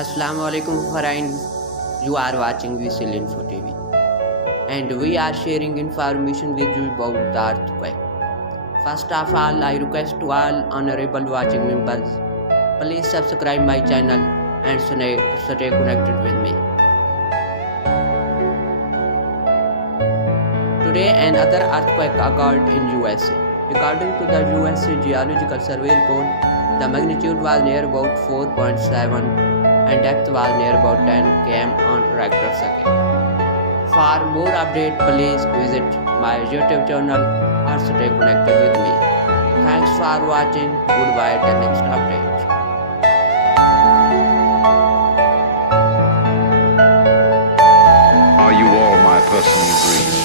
Assalamu alaikum friends. You are watching Visil Info TV and we are sharing information with you about the earthquake. First of all, I request to all honorable watching members, please subscribe my channel and stay connected with me. Today another earthquake occurred in USA. According to the USA Geological Survey report, the magnitude was near about 4.7 and depth was near about 10 km on Richter scale. For more update, please visit my YouTube channel or stay connected with me. Thanks for watching. Goodbye till next update. Are you all my personal dreams?